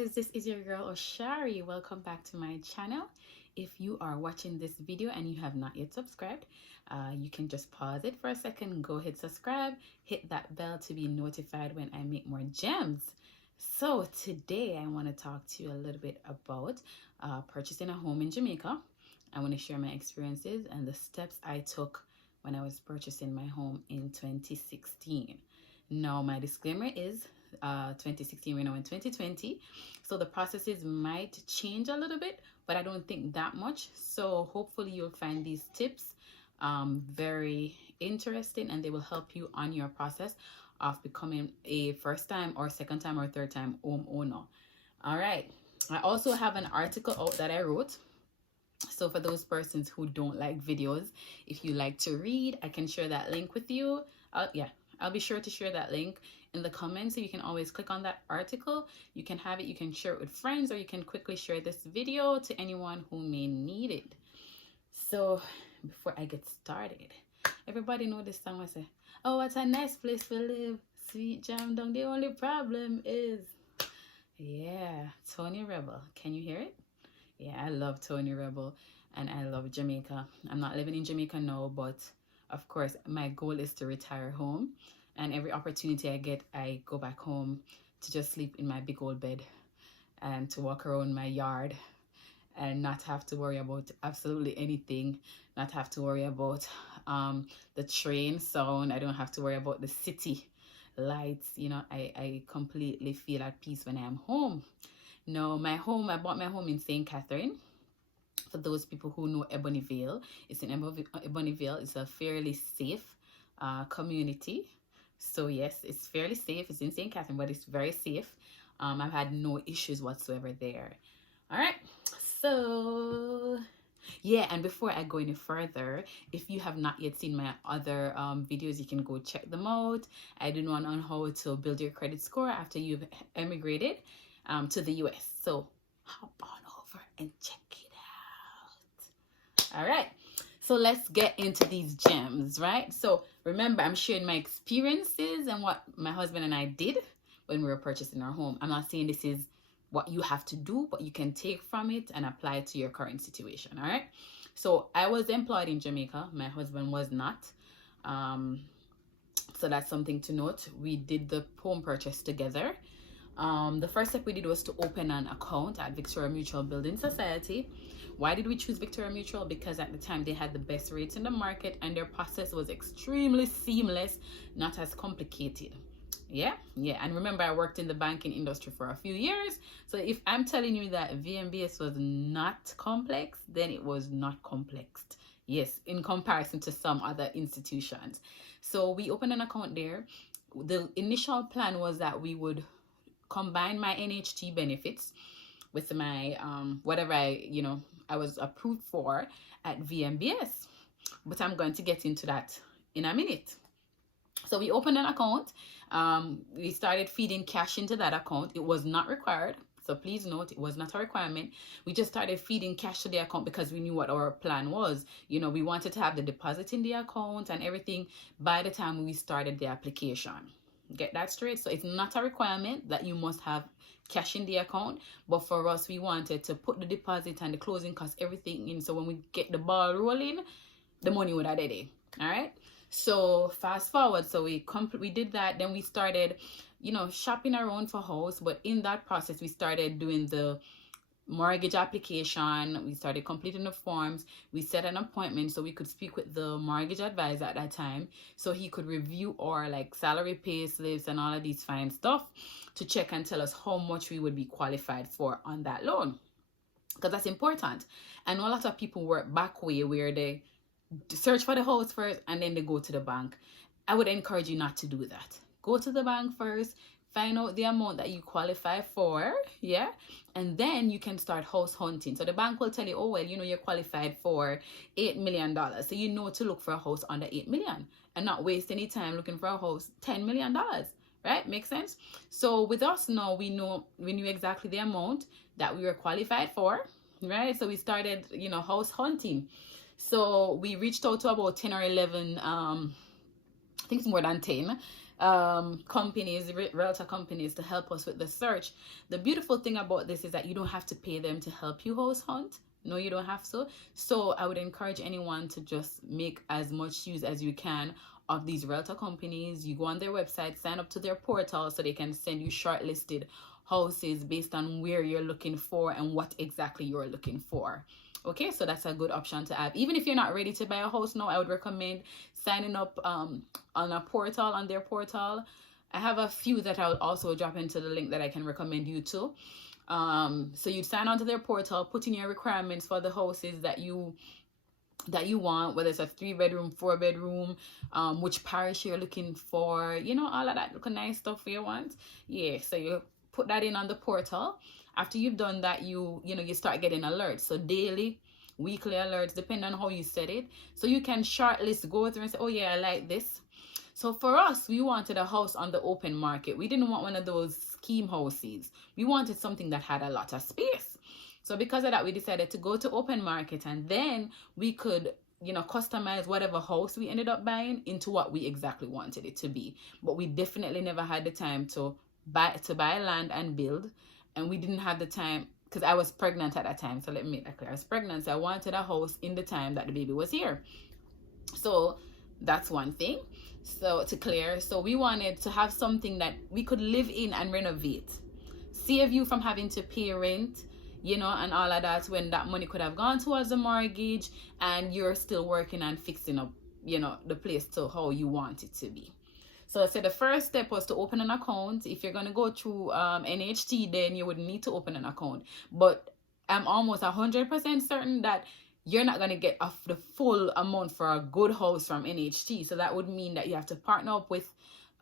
guys, this is your girl Oshari. Welcome back to my channel. If you are watching this video and you have not yet subscribed, you can just pause it for a second, go hit subscribe, hit that bell to be notified when I make more gems. So today I want to talk to you a little bit about purchasing a home in Jamaica. I want to share my experiences and the steps I took when I was purchasing my home in 2016. Now my disclaimer is 2016, we're now in 2020, so the processes might change a little bit, but I don't think that much. So hopefully you'll find these tips very interesting, and they will help you on your process of becoming a first time or second time or third time homeowner. All right, I also have an article out that I wrote. So for those persons who don't like videos, if you like to read, I can share that link with you. I'll be sure to share that link in the comments, so you can always click on that article. You can have it, you can share it with friends, or you can quickly share this video to anyone who may need it. So before I get started, everybody know this song I say, oh, what a nice place to live, sweet jam down, the only problem is, yeah, Tony Rebel. Can you hear it? Yeah, I love Tony Rebel and I love Jamaica. I'm not living in Jamaica now, but of course my goal is to retire home, and every opportunity I get, I go back home to just sleep in my big old bed and to walk around my yard and not have to worry about absolutely anything, not have to worry about the train sound. I don't have to worry about the city lights. You know, I completely feel at peace when I'm home. Now my home, I bought my home in St. Catherine. For those people who know Ebonyville, it's in Ebonyville. It's a fairly safe community. So yes, it's fairly safe. It's in St. Catherine, but it's very safe. I've had no issues whatsoever there. All right, so yeah, and before I go any further, if you have not yet seen my other videos, you can go check them out. I did one on how to build your credit score after you've emigrated to the US. So hop on over and check it out. All right, so let's get into these gems, right? So remember, I'm sharing my experiences and what my husband and I did when we were purchasing our home. I'm not saying this is what you have to do, but you can take from it and apply it to your current situation. All right, so I was employed in Jamaica, my husband was not. So that's something to note. We did the home purchase together. The first step we did was to open an account at Victoria Mutual Building Society. Why did we choose Victoria Mutual? Because at the time they had the best rates in the market and their process was extremely seamless, not as complicated. Yeah. And remember, I worked in the banking industry for a few years. So if I'm telling you that VMBS was not complex, then it was not complex. Yes, in comparison to some other institutions. So we opened an account there. The initial plan was that we would combine my NHT benefits with my whatever I was approved for at VMBS, but I'm going to get into that in a minute. So we opened an account. We started feeding cash into that account. It was not required, so please note, it was not a requirement. We just started feeding cash to the account because we knew what our plan was. You know, we wanted to have the deposit in the account and everything by the time we started the application. Get that straight. So it's not a requirement that you must have cash in the account, but for us, we wanted to put the deposit and the closing costs, everything in, so when we get the ball rolling, the money would have it. All right, so fast forward, so we did that. Then we started shopping around for house, but in that process we started doing the mortgage application. We started completing the forms. We set an appointment so we could speak with the mortgage advisor at that time, so he could review our salary pay slips and all of these fine stuff to check and tell us how much we would be qualified for on that loan, because that's important. I know a lot of people work back way where they search for the house first and then they go to the bank. I would encourage you not to do that. Go to the bank first, find out the amount that you qualify for, yeah, and then you can start house hunting. So the bank will tell you, oh well, you're qualified for $8 million, so you know to look for a house under 8 million and not waste any time looking for a house $10 million, right? Makes sense? So with us now, we knew exactly the amount that we were qualified for, right? So we started house hunting. So we reached out to about 10 or 11 I think it's more than 10 companies, realtor companies, to help us with the search. The beautiful thing about this is that you don't have to pay them to help you house hunt. No, you don't have to. So I would encourage anyone to just make as much use as you can of these realtor companies. You go on their website, sign up to their portal so they can send you shortlisted houses based on where you're looking for and what exactly you're looking for. Okay, so that's a good option to have. Even if you're not ready to buy a house now, I would recommend signing up on a portal, on their portal. I have a few that I'll also drop into the link that I can recommend you to. So you sign onto their portal, put in your requirements for the houses that you want, whether it's a 3-bedroom, 4-bedroom, which parish you're looking for, all of that nice stuff you want. Yeah, so you put that in on the portal. After you've done that, you start getting alerts. So daily, weekly alerts, depending on how you set it. So you can shortlist, go through and say, oh yeah, I like this. So for us, we wanted a house on the open market. We didn't want one of those scheme houses. We wanted something that had a lot of space. So because of that, we decided to go to open market, and then we could, customize whatever house we ended up buying into what we exactly wanted it to be. But we definitely never had the time to buy land and build. And we didn't have the time because I was pregnant at that time. So let me make that clear. I was pregnant, so I wanted a house in the time that the baby was here. So that's one thing. So to clear, so we wanted to have something that we could live in and renovate, save you from having to pay rent, and all of that, when that money could have gone towards a mortgage and you're still working and fixing up, the place to how you want it to be. So the first step was to open an account. If you're going to go through NHT, then you would need to open an account. But I'm almost 100% certain that you're not going to get the full amount for a good house from NHT. So that would mean that you have to partner up with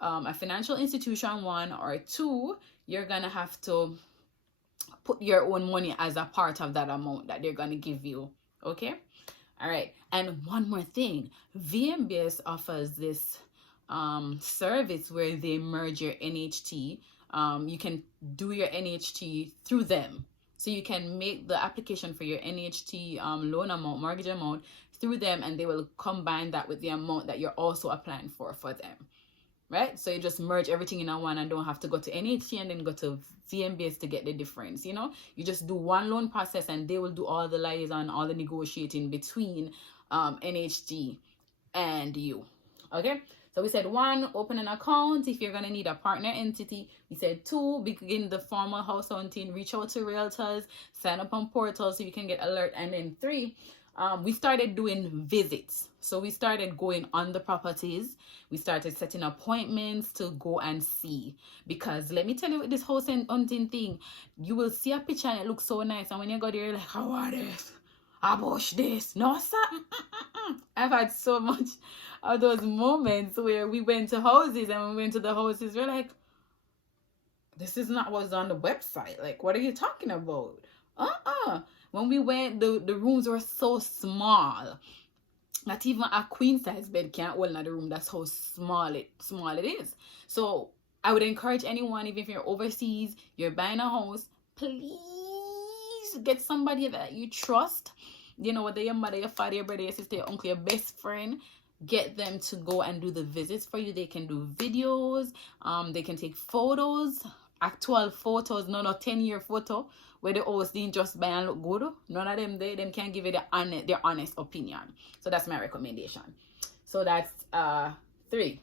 a financial institution, 1, or 2, you're going to have to put your own money as a part of that amount that they're going to give you. Okay? All right. And one more thing, VMBS offers this service where they merge your NHT. You can do your NHT through them. So you can make the application for your NHT loan amount, mortgage amount through them, and they will combine that with the amount that you're also applying for them. Right? So you just merge everything in one and don't have to go to NHT and then go to VMBS to get the difference. You just do one loan process and they will do all the liaison, all the negotiating between NHT and you. Okay? So we said 1, open an account if you're going to need a partner entity. We said 2, begin the formal house hunting, reach out to realtors, sign up on portals so you can get alert. And then 3, we started doing visits. So we started going on the properties. We started setting appointments to go and see. Because let me tell you, with this house hunting thing, you will see a picture and it looks so nice. And when you go there, you're like, how are this? I bush this. No, sir. I've had so much of those moments where we went to houses, and when we went to the houses, we're like, this is not what's on the website. Like, what are you talking about? When we went, the rooms were so small. Not even a queen size bed can't hold in the room. That's how small it is. So I would encourage anyone, even if you're overseas, you're buying a house, please get somebody that you trust. Whether your mother, your father, your brother, your sister, your uncle, your best friend, get them to go and do the visits for you. They can do videos. They can take photos, actual photos, not a 10-year photo where the host didn't just buy and look good. None of them them can give you their honest opinion. So that's my recommendation. So that's 3.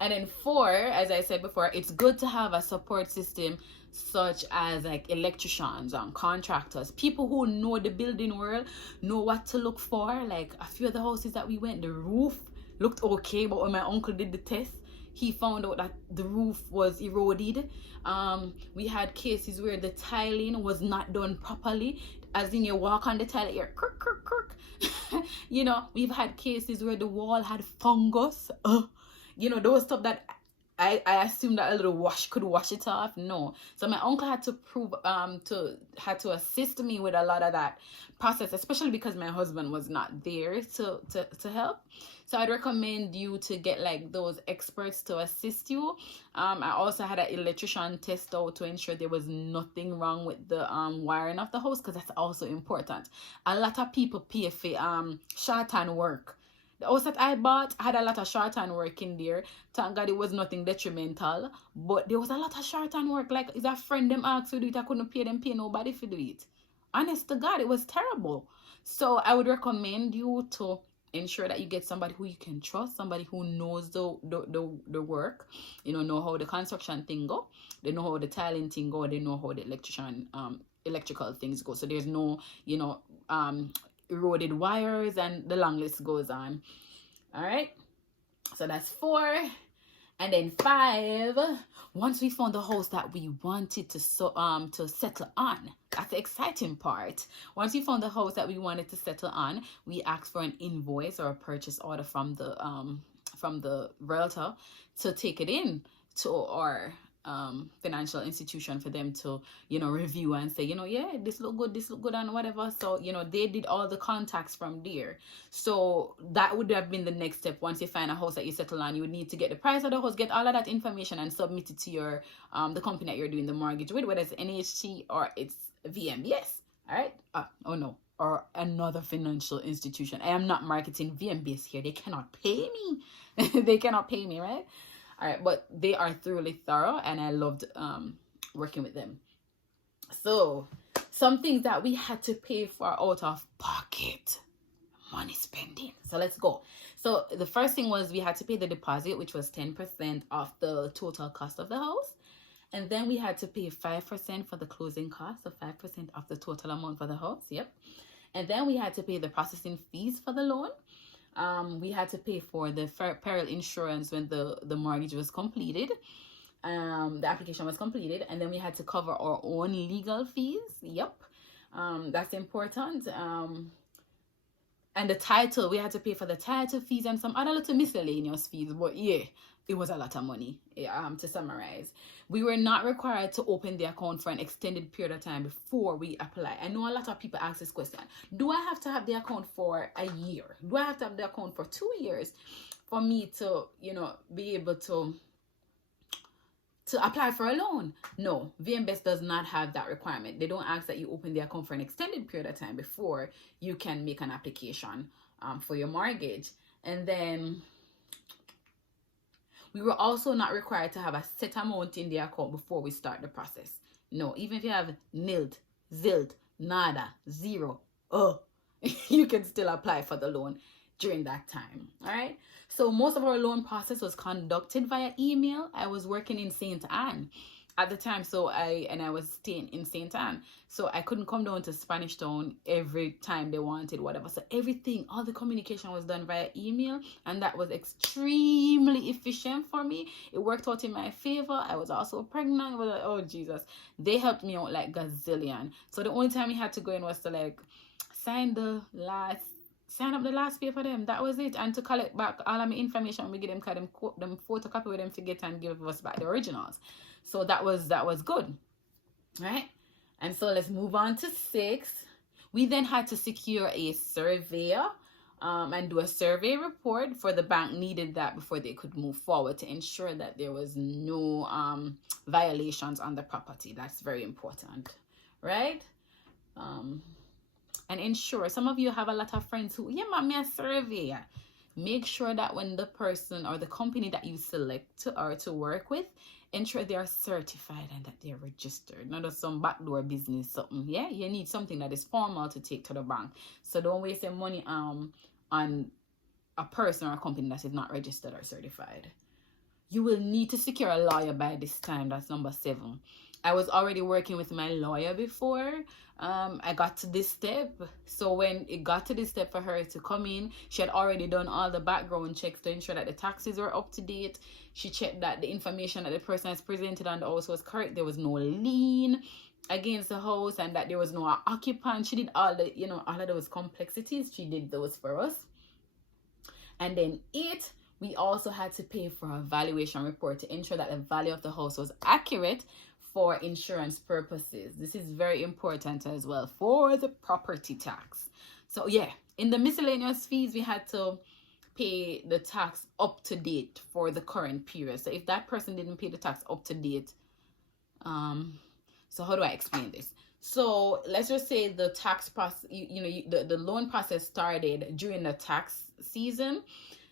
And then 4, as I said before, it's good to have a support system such as like electricians and contractors, people who know the building world, know what to look for. Like a few of the houses that we went, the roof looked okay, but when my uncle did the test, he found out that the roof was eroded. We had cases where the tiling was not done properly, as in you walk on the tile, you're kirk, kirk, kirk. We've had cases where the wall had fungus. Those stuff that I assumed that a little wash could wash it off. No. So my uncle had to had to assist me with a lot of that process, especially because my husband was not there to help. So I'd recommend you to get like those experts to assist you. I also had an electrician test out to ensure there was nothing wrong with the wiring of the house, because that's also important. A lot of people pay for shorthand work. The house that I bought had a lot of short-term work in there. Thank God it was nothing detrimental. But there was a lot of short-term work. Like, if a friend them asked to do it, I couldn't pay nobody to do it. Honest to God, it was terrible. So I would recommend you to ensure that you get somebody who you can trust, somebody who knows the work, know how the construction thing go, they know how the tiling thing go, they know how the electrical things go. So there's no, eroded wires, and the long list goes on. All right, so that's 4. And then 5, once we found the house that we wanted to settle on, that's the exciting part. Once we found the house that we wanted to settle on, we asked for an invoice or a purchase order from the realtor to take it in to our financial institution for them to review and say, yeah, this look good and whatever. So they did all the contacts from there. So that would have been the next step. Once you find a house that you settle on, you would need to get the price of the house, get all of that information, and submit it to your the company that you're doing the mortgage with, whether it's NHT or it's VMBS. All right. Oh no, or another financial institution. I am not marketing VMBS here. They cannot pay me. They cannot pay me, right? All right, but they are thoroughly thorough, and I loved working with them. So some things that we had to pay for out of pocket, money spending. So let's go. So the first thing was we had to pay the deposit, which was 10% of the total cost of the house. And then we had to pay 5% for the closing cost, so 5% of the total amount for the house. Yep. And then we had to pay the processing fees for the loan. We had to pay for the peril insurance when the mortgage was completed. The application was completed, and then we had to cover our own legal fees. Yep. That's important. And the title, we had to pay for the title fees and some other little miscellaneous fees. But yeah, it was a lot of money. To summarize, we were not required to open the account for an extended period of time before we apply. I know a lot of people ask this question: do I have to have the account for a year? Do I have to have the account for 2 years for me to be able to apply for a loan? No, VMBS does not have that requirement. They don't ask that you open the account for an extended period of time before you can make an application for your mortgage. And then we were also not required to have a set amount in the account before we start the process. No, even if you have nil, zilch, nada, zero, you can still apply for the loan during that time. All right. So most of our loan process was conducted via email. I was working in St. Anne at the time, so I was staying in St. Anne, so I couldn't come down to Spanish Town every time they wanted whatever. So everything, all the communication was done via email, and that was extremely efficient for me. It worked out in my favor. I was also pregnant. Oh Jesus, they helped me out like gazillion. So the only time we had to go in was to like sign up the last pay for them. That was it. And to collect back all of my information, we get them photocopy with them to get and give us back the originals. So that was good, right? And so let's move on to 6. We then had to secure a surveyor and do a survey report, for the bank needed that before they could move forward to ensure that there was no violations on the property. That's very important, right? And ensure, some of you have a lot of friends who, yeah, mommy, a surveyor. Make sure that when the person or the company that you select to work with, ensure they are certified and that they're registered. Not just some backdoor business, something. Yeah, you need something that is formal to take to the bank. So don't waste your money on a person or a company that is not registered or certified. You will need to secure a lawyer by this time. That's number 7. I was already working with my lawyer before I got to this step. So when it got to this step for her to come in, she had already done all the background checks to ensure that the taxes were up to date. She checked that the information that the person has presented on the house was correct. There was no lien against the house, and that there was no occupant. She did all the, all of those complexities. She did those for us. And then 8, we also had to pay for a valuation report to ensure that the value of the house was accurate for insurance purposes. This is very important as well for the property tax. So yeah, in the miscellaneous fees, we had to pay the tax up to date for the current period. So if that person didn't pay the tax up to date, so how do I explain this? So let's just say the tax process, the loan process started during the tax season.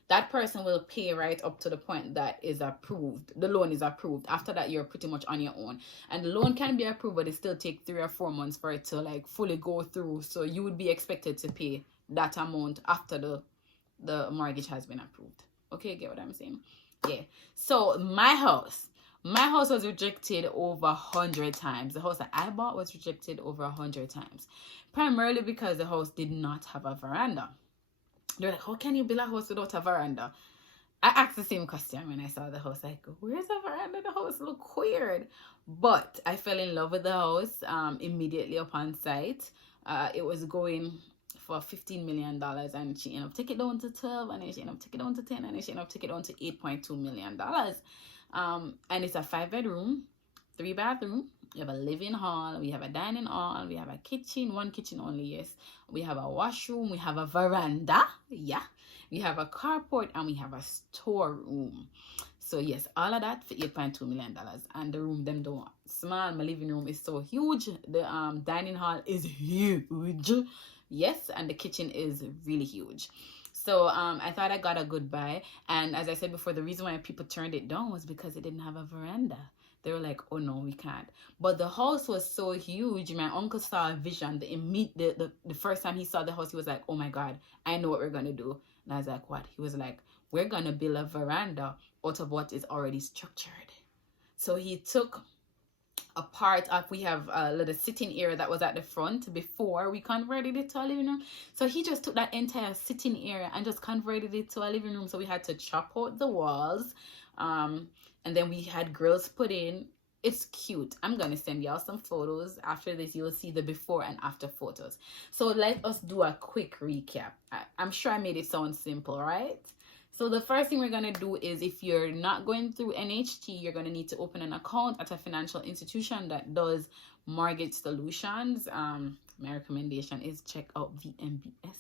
That person will pay right up to the point that is approved. The loan is approved. After that, you're pretty much on your own. And the loan can be approved, but it still takes 3 or 4 months for it to like fully go through. So you would be expected to pay that amount after the mortgage has been approved. Okay, get what I'm saying? Yeah. So my house was rejected over 100 times. The house that I bought was rejected over 100 times, primarily because the house did not have a veranda. They're like, how can you build a house without a veranda? I asked the same question when I saw the house. Like, where's the veranda? The house look weird. But I fell in love with the house immediately upon sight. It was going for $15 million, and she ended up taking it down to 12, and then she ended up taking it down to 10, and then she ended up taking it down to $8.2 million. And it's a 5-bedroom, 3-bathroom. We have a living hall, we have a dining hall, we have a kitchen, one kitchen only, yes. We have a washroom, we have a veranda, yeah. We have a carport, and we have a storeroom. So yes, all of that for $8.2 million. And the room, them don't small. My living room is so huge. The dining hall is huge. Yes, and the kitchen is really huge. So I thought I got a good buy. And as I said before, the reason why people turned it down was because it didn't have a veranda. They were like, oh no, we can't. But the house was so huge. My uncle saw a vision. The first time he saw the house, he was like, oh my God, I know what we're going to do. And I was like, what? He was like, we're going to build a veranda out of what is already structured. So he took a part of, we have a little sitting area that was at the front before we converted it to a living room. So he just took that entire sitting area and just converted it to a living room. So we had to chop out the walls. And then we had grills put in. It's cute. I'm going to send y'all some photos. After this, you'll see the before and after photos. So let us do a quick recap. I'm sure I made it sound simple, right? So the first thing we're going to do is, if you're not going through NHT, you're going to need to open an account at a financial institution that does mortgage solutions. My recommendation is check out VMBS.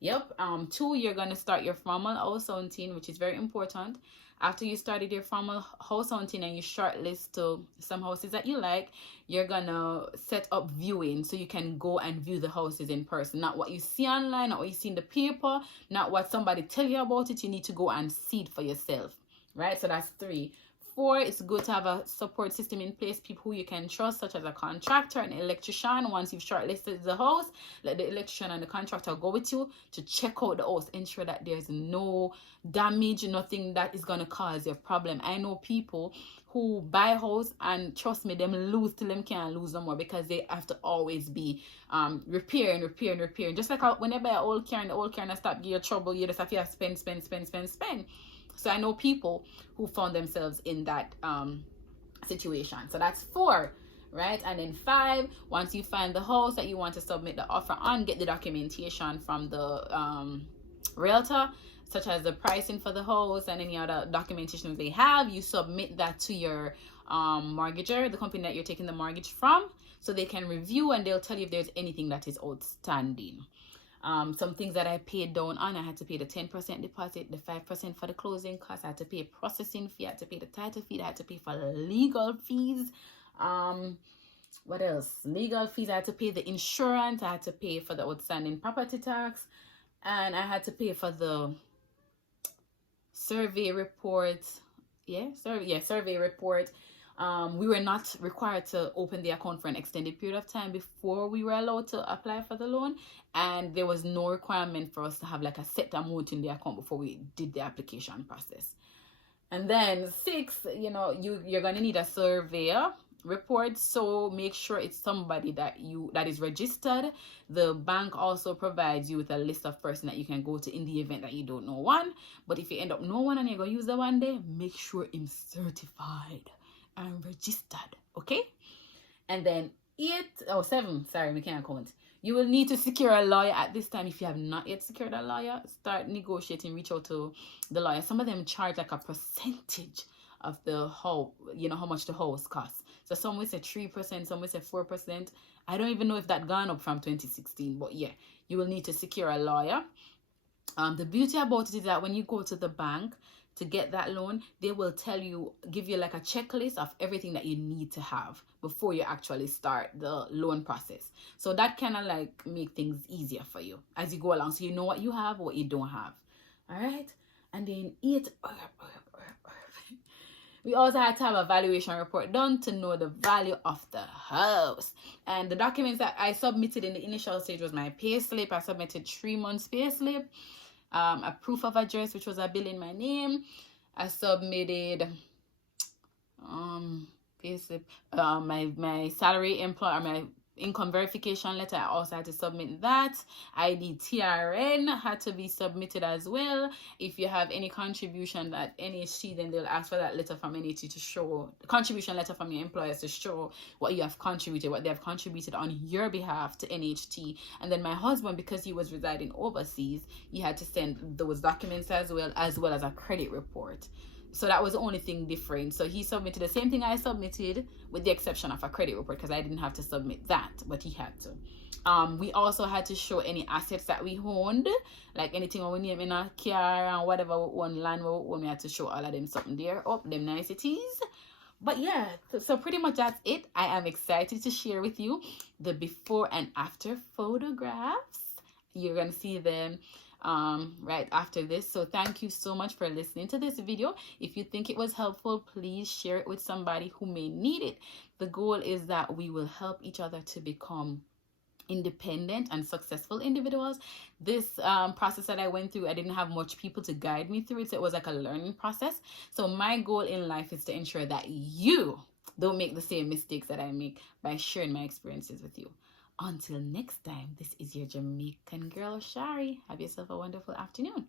Yep. 2, you're going to start your formal house hunting, which is very important. After you started your formal house hunting and you shortlist to some houses that you like, you're going to set up viewing so you can go and view the houses in person. Not what you see online, not what you see in the paper, not what somebody tell you about it. You need to go and see it for yourself, right? So that's 3. 4, it's good to have a support system in place, people who you can trust, such as a contractor, an electrician. Once you've shortlisted the house, let the electrician and the contractor go with you to check out the house, ensure that there's no damage, nothing that is going to cause you a problem. I know people who buy a house, and trust me, them lose till them can't lose no more, because they have to always be repairing. Just like when you buy an old car and the old car and stop give you trouble, you just have to spend. So I know people who found themselves in that situation. So that's 4, right? And then 5, once you find the house that you want to submit the offer on, get the documentation from the realtor, such as the pricing for the house and any other documentation they have. You submit that to your mortgager, the company that you're taking the mortgage from, so they can review and they'll tell you if there's anything that is outstanding. Some things that I paid down on, I had to pay the 10% deposit, the 5% for the closing costs. I had to pay processing fee, I had to pay the title fee, I had to pay for legal fees. What else? Legal fees, I had to pay the insurance, I had to pay for the outstanding property tax, and I had to pay for the survey report. Survey report. We were not required to open the account for an extended period of time before we were allowed to apply for the loan, and there was no requirement for us to have like a set amount in the account before we did the application process. And then 6, you're gonna need a surveyor report, so make sure it's somebody that is registered. The bank also provides you with a list of persons that you can go to in the event that you don't know one. But if you end up know one and you're gonna use that one day, make sure it's certified and registered, okay? And then 7, sorry, we can't count. You will need to secure a lawyer at this time. If you have not yet secured a lawyer, start negotiating, reach out to the lawyer. Some of them charge like a percentage of the how much the house costs. So some will say 3%, some will say 4%. I don't even know if that gone up from 2016, but yeah, you will need to secure a lawyer. The beauty about it is that when you go to the bank, to get that loan, they will give you like a checklist of everything that you need to have before you actually start the loan process. So that kind of like make things easier for you as you go along, so you know what you have, what you don't have. All right. And then we also had to have a valuation report done to know the value of the house. And the documents that I submitted in the initial stage was my pay slip. I submitted 3 months pay slip, a proof of address, which was a bill in my name. I submitted pay slip, my salary my income verification letter. I also had to submit that. ID TRN had to be submitted as well. If you have any contribution at NHT, then they'll ask for that letter from NHT to show, contribution letter from your employers to show what you have contributed, what they have contributed on your behalf to NHT. And then my husband, because he was residing overseas, he had to send those documents as well as a credit report. So that was the only thing different. So he submitted the same thing I submitted, with the exception of a credit report, because I didn't have to submit that, but he had to. We also had to show any assets that we owned, like anything we name in a car and whatever we own, land we own. We had to show all of them something there, them niceties. But yeah, so pretty much that's it. I am excited to share with you the before and after photographs. You're gonna see them right after this. So thank you so much for listening to this video. If you think it was helpful, please share it with somebody who may need it. The goal is that we will help each other to become independent and successful individuals. This process that I went through, I didn't have much people to guide me through it, so it was like a learning process. So my goal in life is to ensure that you don't make the same mistakes that I make by sharing my experiences with you. Until next time, this is your Jamaican girl, Shari. Have yourself a wonderful afternoon.